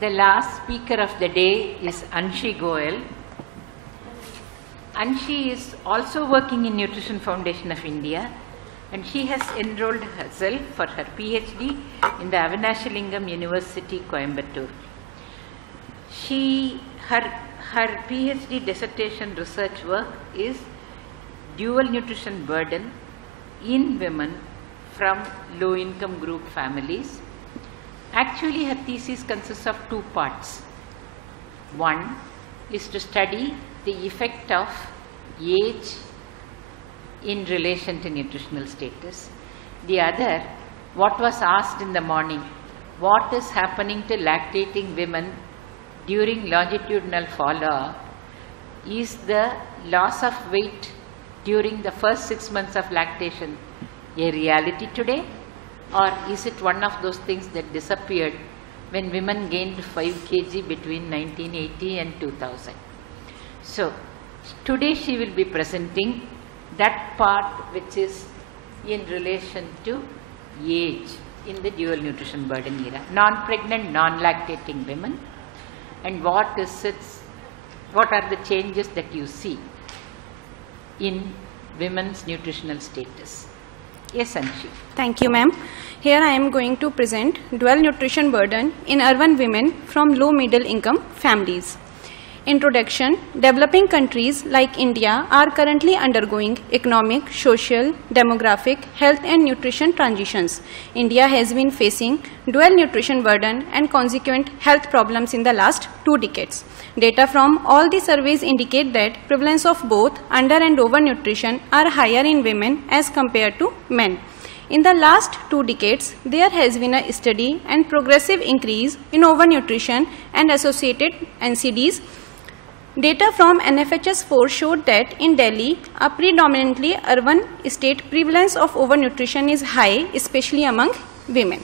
The last speaker of the day is Anshi Goel. Anshi is also working in Nutrition Foundation of India, and she has enrolled herself for her PhD in the Avinashalingam University, Coimbatore. Her PhD dissertation research work is dual nutrition burden in women from low-income group families. Actually, her thesis consists of two parts. One is to study the effect of age in relation to nutritional status. The other, what was asked in the morning, what is happening to lactating women during longitudinal follow-up? Is the loss of weight during the first 6 months of lactation a reality today? Or is it one of those things that disappeared when women gained 5 kg between 1980 and 2000? So, today she will be presenting that part which is in relation to age in the dual nutrition burden era. Non-pregnant, non-lactating women, and what are the changes that you see in women's nutritional status. Yes, Anshi. Thank you, ma'am. Here I am going to present dual nutrition burden in urban women from low middle income families. Introduction. Developing countries like India are currently undergoing economic, social, demographic, health and nutrition transitions. India has been facing dual nutrition burden and consequent health problems in the last 2 decades. Data from all the surveys indicate that prevalence of both under and overnutrition are higher in women as compared to men. In the last 2 decades, there has been a steady and progressive increase in overnutrition and associated NCDs. Data from NFHS4 showed that in Delhi, a predominantly urban state, prevalence of overnutrition is high, especially among women.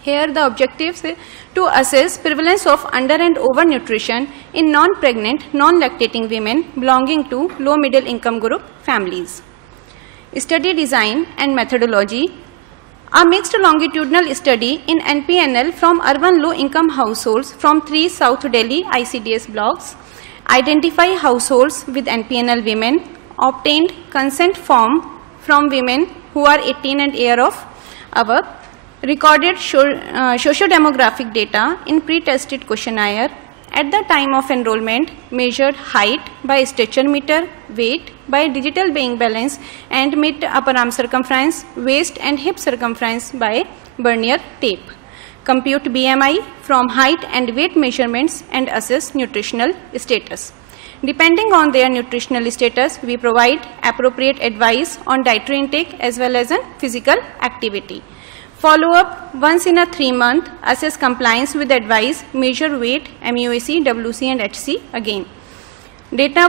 Here the objectives are to assess prevalence of under and overnutrition in non-pregnant, non-lactating women belonging to low middle income group families. Study design and methodology. A mixed longitudinal study in NPNL from urban low income households from 3 South Delhi ICDS blocks identify households with NPNL women, obtained consent form from women who are 18 and year of above, recorded socio-demographic data in pre-tested questionnaire. At the time of enrollment, measured height by stature meter, weight by digital weighing balance, and mid-upper arm circumference, waist and hip circumference by vernier tape. Compute BMI from height and weight measurements and assess nutritional status. Depending on their nutritional status, we provide appropriate advice on dietary intake as well as on physical activity. Follow up once in a 3-month, assess compliance with advice, measure weight, MUAC, WC and HC again. Data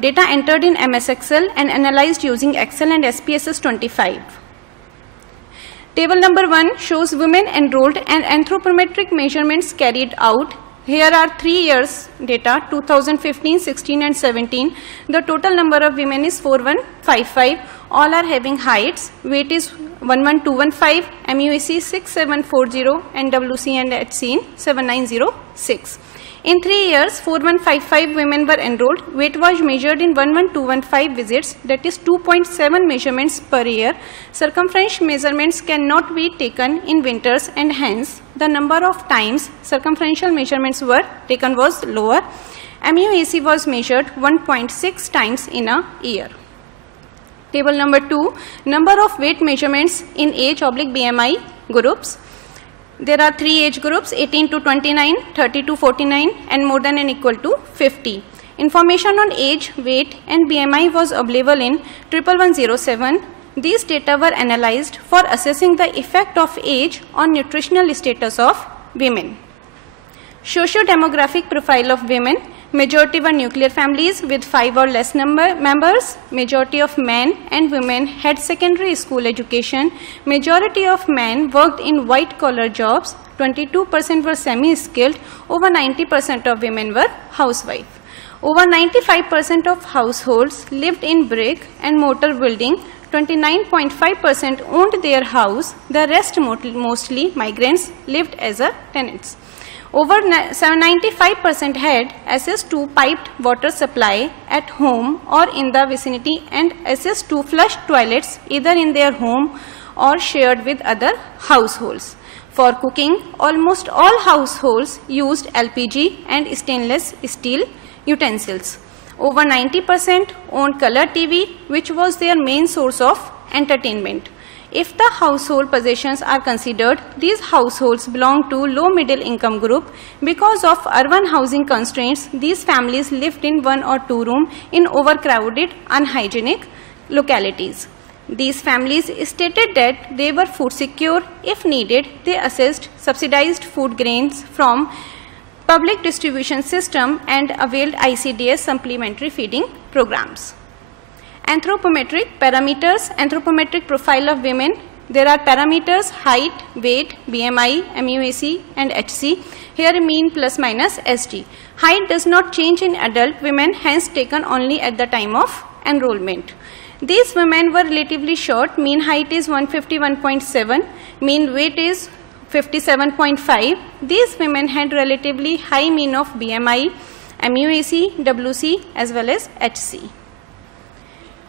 data entered in MS Excel and analyzed using Excel and SPSS 25. Table number 1 shows women enrolled and anthropometric measurements carried out. Here are 3 years data, 2015, 16 and 17. The total number of women is 4155. All are having heights. Weight is 11215, MUAC 6740 and WC and HC 7906. In 3 years, 4155 women were enrolled. Weight was measured in 11215 visits, that is 2.7 measurements per year. Circumference measurements cannot be taken in winters and hence the number of times circumferential measurements were taken was lower. MUAC was measured 1.6 times in a year. Table number 2, number of weight measurements in age/BMI groups. There are 3 age groups, 18 to 29, 30 to 49 and more than and equal to 50. Information on age, weight and BMI was available in 11107. These data were analyzed for assessing the effect of age on nutritional status of women. Socio-demographic profile of women. Majority were nuclear families with 5 or less members. Majority of men and women had secondary school education. Majority of men worked in white-collar jobs. 22% were semi-skilled. Over 90% of women were housewives. Over 95% of households lived in brick and mortar building. 29.5% owned their house, the rest mostly migrants lived as tenants. Over 95% had access to piped water supply at home or in the vicinity and access to flush toilets either in their home or shared with other households. For cooking, almost all households used LPG and stainless steel utensils. Over 90% owned color TV, which was their main source of entertainment. If the household possessions are considered, these households belong to low middle income group. Because of urban housing constraints, these families lived in 1 or 2 rooms in overcrowded, unhygienic localities. These families stated that they were food secure. If needed, they accessed subsidized food grains from public distribution system and availed ICDS supplementary feeding programs. Anthropometric parameters, anthropometric profile of women. There are parameters height, weight, BMI, MUAC and HC. Here mean plus minus ST. Height does not change in adult women, hence taken only at the time of enrollment. These women were relatively short. Mean height is 151.7, mean weight is 57.5. These women had relatively high mean of BMI, MUAC, WC as well as HC.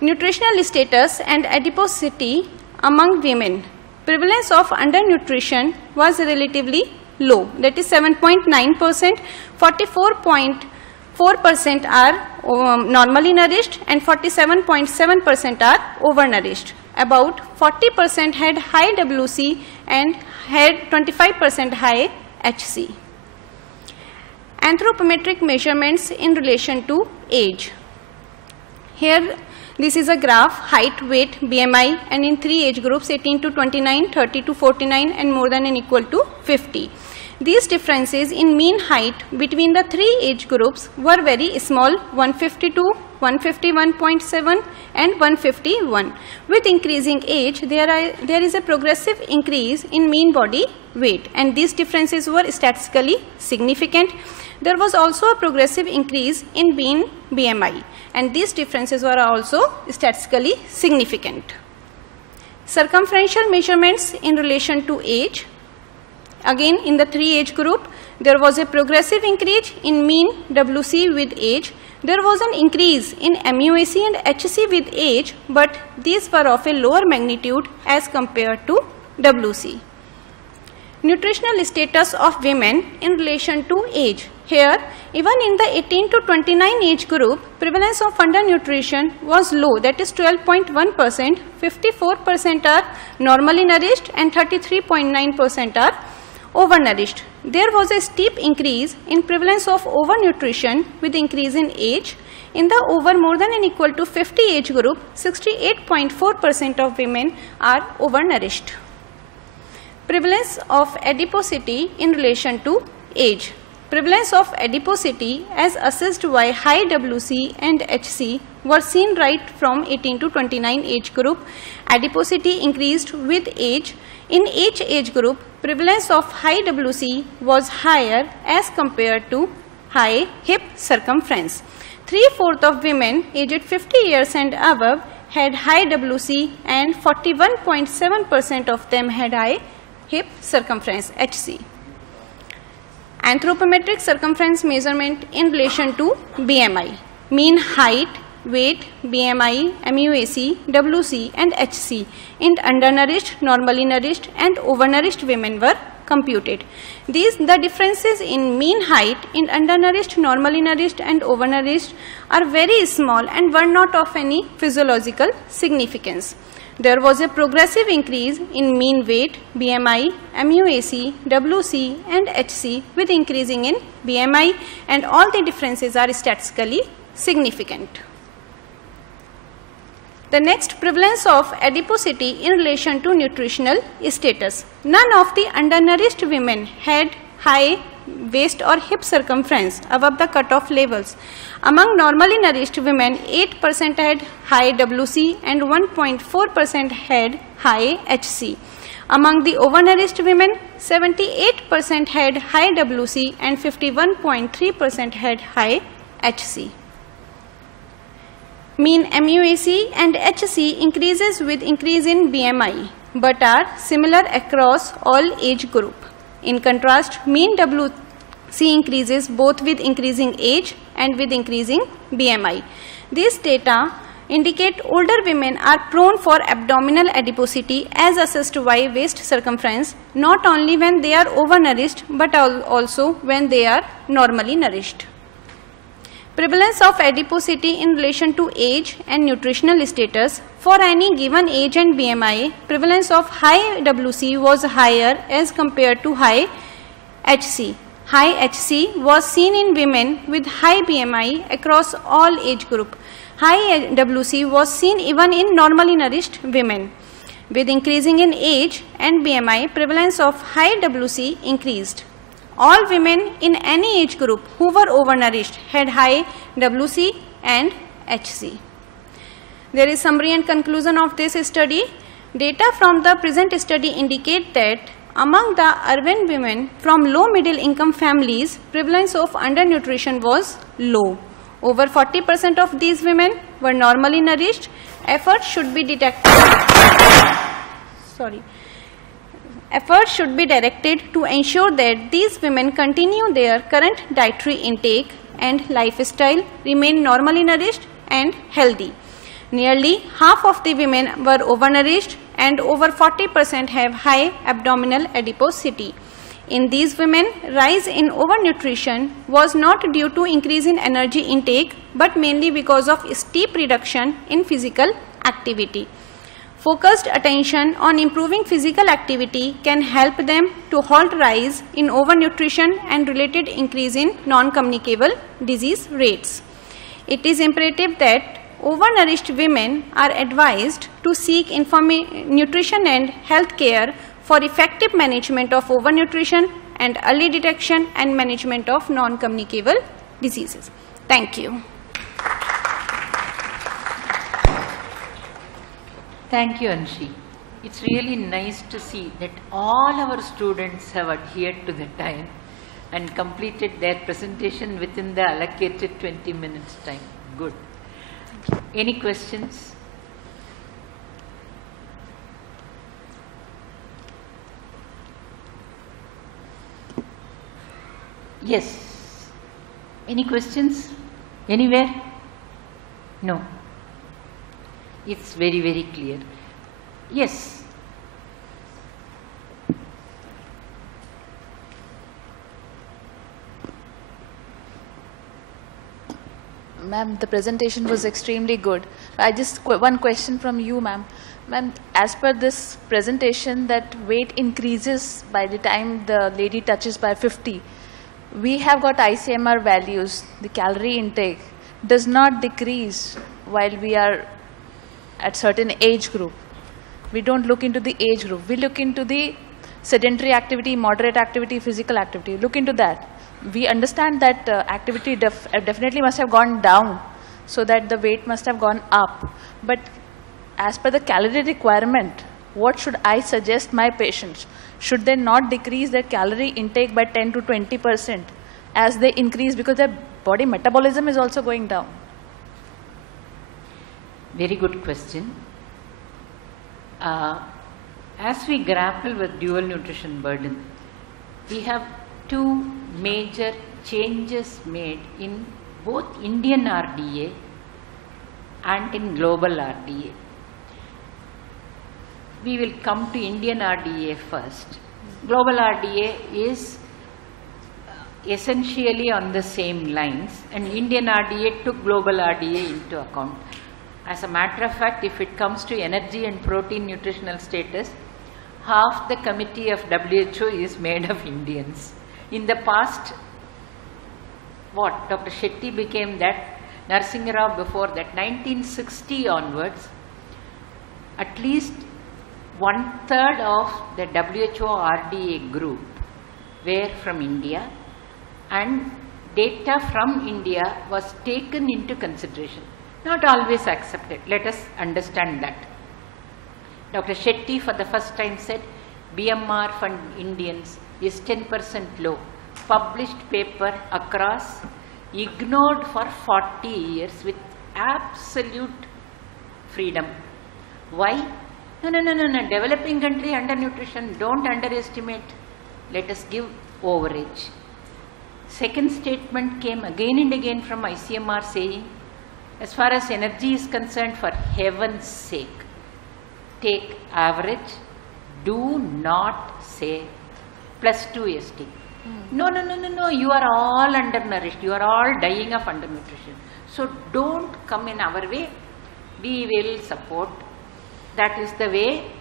Nutritional status and adiposity among women. Prevalence of undernutrition was relatively low, that is 7.9%, 44.4% are normally nourished and 47.7% are overnourished. About 40% had high WC and had 25% high HC. Anthropometric measurements in relation to age. Here this is a graph, height, weight, BMI and in 3 age groups 18 to 29, 30 to 49 and more than and equal to 50. These differences in mean height between the 3 age groups were very small, 152, 151.7 and 151. With increasing age, there is a progressive increase in mean body weight and these differences were statistically significant. There was also a progressive increase in mean BMI and these differences were also statistically significant. Circumferential measurements in relation to age. Again, in the 3 age group, there was a progressive increase in mean WC with age. There was an increase in MUAC and HC with age, but these were of a lower magnitude as compared to WC. Nutritional status of women in relation to age. Here, even in the 18 to 29 age group, prevalence of undernutrition was low, that is 12.1%, 54% are normally nourished and 33.9% are overnourished. There was a steep increase in prevalence of overnutrition with increase in age. In the over more than and equal to 50 age group, 68.4% of women are overnourished. Prevalence of adiposity in relation to age. Prevalence of adiposity as assessed by high WC and HC were seen right from 18 to 29 age group. Adiposity increased with age. In each age group, prevalence of high WC was higher as compared to high hip circumference. 3/4 of women aged 50 years and above had high WC and 41.7% of them had high hip circumference HC. Anthropometric circumference measurement in relation to BMI. Mean height, weight, BMI, MUAC, WC and HC in undernourished, normally nourished and overnourished women were computed. The differences in mean height in undernourished, normally nourished and overnourished are very small and were not of any physiological significance. There was a progressive increase in mean weight, BMI, MUAC, WC and HC with increasing in BMI and all the differences are statistically significant. The next, prevalence of adiposity in relation to nutritional status. None of the undernourished women had high waist or hip circumference above the cutoff levels. Among normally nourished women, 8% had high WC and 1.4% had high HC. Among the overnourished women, 78% had high WC and 51.3% had high HC. Mean MUAC and HC increases with increase in BMI, but are similar across all age group. In contrast, mean WC increases both with increasing age and with increasing BMI. These data indicate older women are prone for abdominal adiposity as assessed by waist circumference, not only when they are overnourished but also when they are normally nourished. Prevalence of adiposity in relation to age and nutritional status. For any given age and BMI, prevalence of high WC was higher as compared to high HC. High HC was seen in women with high BMI across all age group. High WC was seen even in normally nourished women. With increasing in age and BMI, prevalence of high WC increased. All women in any age group who were overnourished had high WC and HC. There is summary and conclusion of this study. Data from the present study indicate that among the urban women from low middle income families, prevalence of undernutrition was low. Over 40% of these women were normally nourished. Efforts should be directed to ensure that these women continue their current dietary intake and lifestyle, remain normally nourished and healthy. Nearly half of the women were overnourished and over 40% have high abdominal adiposity. In these women, rise in overnutrition was not due to increase in energy intake but mainly because of steep reduction in physical activity. Focused attention on improving physical activity can help them to halt rise in overnutrition and related increase in non-communicable disease rates. It is imperative that overnourished women are advised to seek nutrition and health care for effective management of overnutrition and early detection and management of non-communicable diseases. Thank you. Thank you, Anshi. It's really nice to see that all our students have adhered to the time and completed their presentation within the allocated 20 minutes time. Good. Any questions? Yes. Any questions? Anywhere? No. It's very, very clear. Yes. Ma'am, the presentation was extremely good. One question from you, ma'am. Ma'am, as per this presentation, that weight increases by the time the lady touches by 50. We have got ICMR values. The calorie intake does not decrease while we are at certain age group. We don't look into the age group. We look into the sedentary activity, moderate activity, physical activity. Look into that. We understand that activity definitely must have gone down, so that the weight must have gone up. But as per the calorie requirement, what should I suggest my patients? Should they not decrease their calorie intake by 10 to 20% as they increase, because their body metabolism is also going down? Very good question. As we grapple with dual nutrition burden, we have two major changes made in both Indian RDA and in global RDA. We will come to Indian RDA first. Global RDA is essentially on the same lines, and Indian RDA took global RDA into account. As a matter of fact, if it comes to energy and protein nutritional status, half the committee of WHO is made of Indians. In the past, Dr. Shetty became that, Narasimha Rao before that, 1960 onwards, at least 1/3 of the WHO RDA group were from India, and data from India was taken into consideration. Not always accepted. Let us understand that. Dr. Shetty for the first time said BMR for Indians is 10% low. Published paper across, ignored for 40 years with absolute freedom. Why? No. Developing country undernutrition, don't underestimate. Let us give overage. Second statement came again and again from ICMR saying, as far as energy is concerned, for heaven's sake, take average. Do not say +2 ST. No, you are all undernourished. You are all dying of undernutrition. So don't come in our way. We will support. That is the way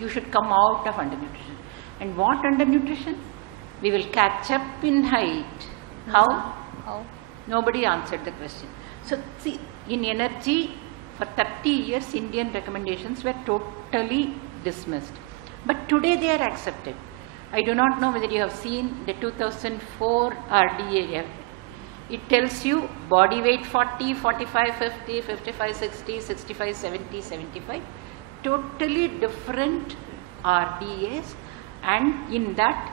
you should come out of undernutrition. And what undernutrition? We will catch up in height. How? Nobody answered the question. So see, in energy, for 30 years, Indian recommendations were totally dismissed. But today they are accepted. I do not know whether you have seen the 2004 RDA. It tells you body weight 40, 45, 50, 55, 60, 65, 70, 75. Totally different RDAs, and in that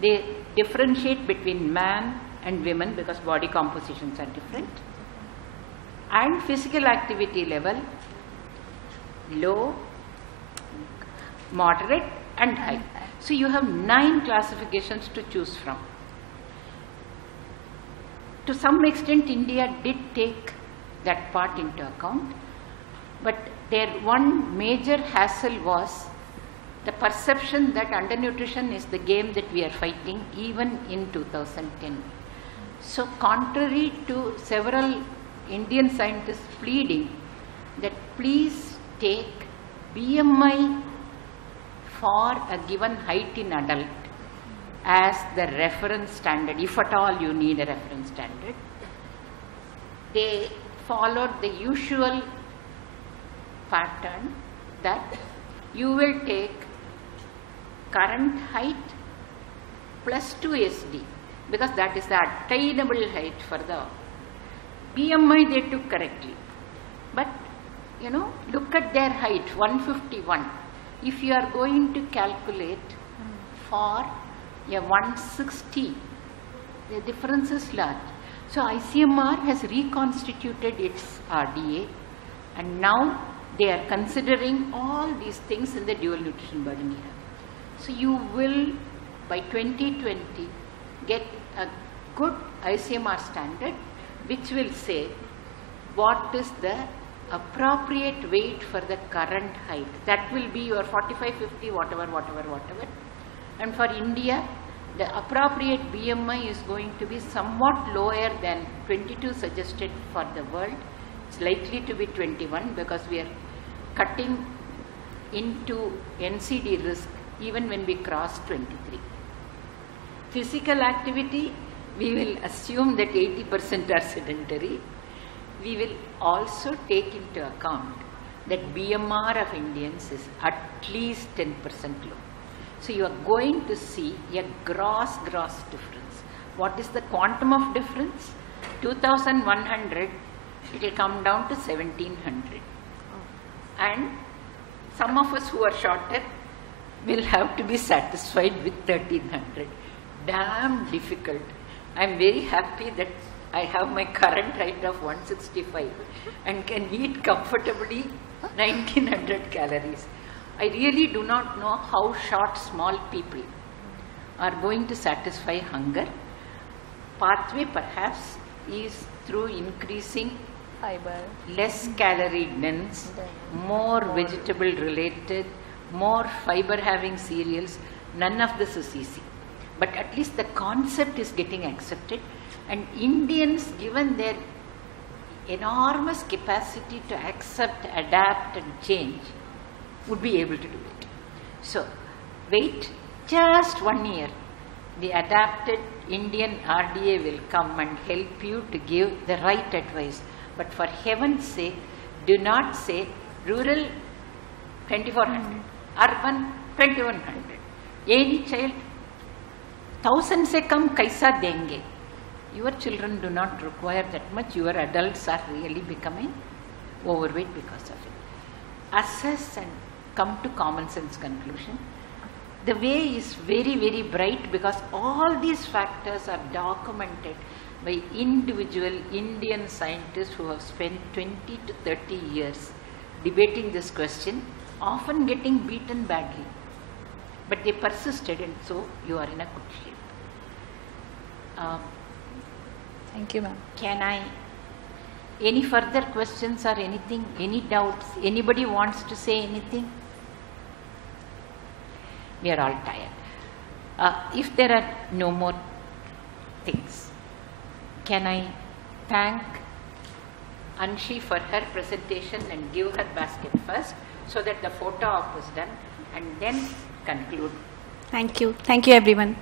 they differentiate between man and women because body compositions are different. And physical activity level, low, moderate and high. So you have 9 classifications to choose from. To some extent, India did take that part into account, but their one major hassle was the perception that undernutrition is the game that we are fighting even in 2010. So contrary to several Indian scientists pleading that please take BMI for a given height in adult as the reference standard, if at all you need a reference standard, they followed the usual pattern that you will take current height +2 SD, because that is the attainable height for the BMI they took correctly. But you know, look at their height, 151. If you are going to calculate for a 160, the difference is large. So ICMR has reconstituted its RDA, and now they are considering all these things in the dual nutrition burden era. So you will, by 2020, get a good ICMR standard which will say what is the appropriate weight for the current height. That will be your 45, 50, whatever. And for India, the appropriate BMI is going to be somewhat lower than 22 suggested for the world. It's likely to be 21 because we are cutting into NCD risk even when we cross 23. Physical activity, we will assume that 80% are sedentary. We will also take into account that BMR of Indians is at least 10% low. So you are going to see a gross difference. What is the quantum of difference? 2100, it will come down to 1700. And some of us who are shorter will have to be satisfied with 1300. Damn difficult. I am very happy that I have my current height of 165 and can eat comfortably 1900 calories. I really do not know how short small people are going to satisfy hunger. Pathway perhaps is through increasing Fiber. Less calorie dense, more vegetable related, more fiber having cereals. None of this is easy. But at least the concept is getting accepted, and Indians, given their enormous capacity to accept, adapt and change, would be able to do it. So wait just 1 year. The adapted Indian RDA will come and help you to give the right advice. But for heaven's sake, do not say rural 2400, urban 2100. Any child, 1000 se kam kaisa denge. Your children do not require that much. Your adults are really becoming overweight because of it. Assess and come to common sense conclusion. The way is very, very bright because all these factors are documented by individual Indian scientists who have spent 20 to 30 years debating this question, often getting beaten badly. But they persisted, and so you are in a good shape. Thank you, ma'am. Any further questions or anything, any doubts? Anybody wants to say anything? We are all tired. If there are no more things, can I thank Anshi for her presentation and give her basket first, so that the photo op is done, and then conclude. Thank you. Thank you, everyone.